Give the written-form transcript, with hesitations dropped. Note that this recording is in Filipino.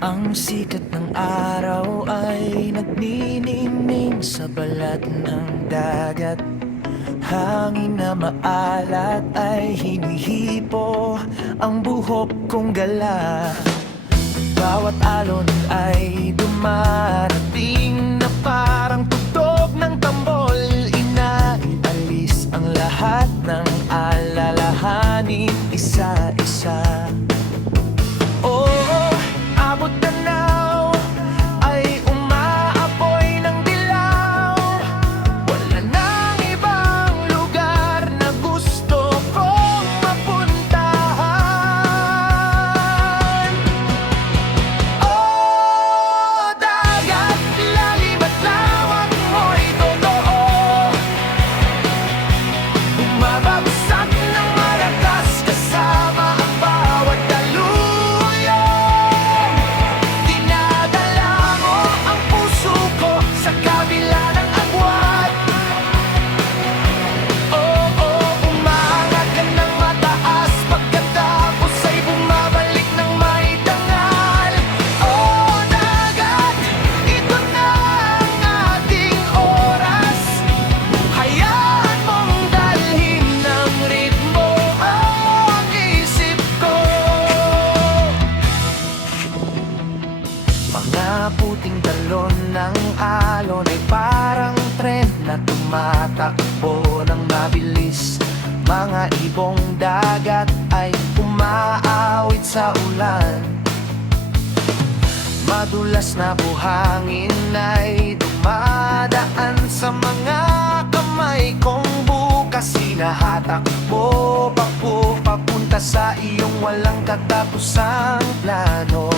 Ang sikat ng araw ay nagniningning sa balat ng dagat. Hangin na maalat ay hinihipo ang buhok kong gala. Bawat alon ay dumarating na parang tugtog ng tambol. Inaalis ang lahat ng alalahanin isa-isa. Oh, abot tanaw ay umaapoy ng dilaw. Wala nang ibang lugar na gusto kong mapuntahan. Oh, dagat, lalim at lawak mo'y totoo. Bumabagsak ng malakas kasama ang bawat daluyong. Dinadala mo ang puso ko sa kabila ng agwat. Oo, umaangat ka ng mataas, pagkatapos ay bumabalik ng may dangal. Oh, dagat, ito na ang ating oras. Hayaan mong dalhin ng ritmo ang isip ko. Mga puting talon ng alon ay parang tren na tumatakbo ng mabilis. Mga ibong dagat ay umaawit sa ulan. Madulas na buhangin ay dumadaan sa mga kamay kong bukas. Hinahatak mo papunta sa iyong walang katapusang plano.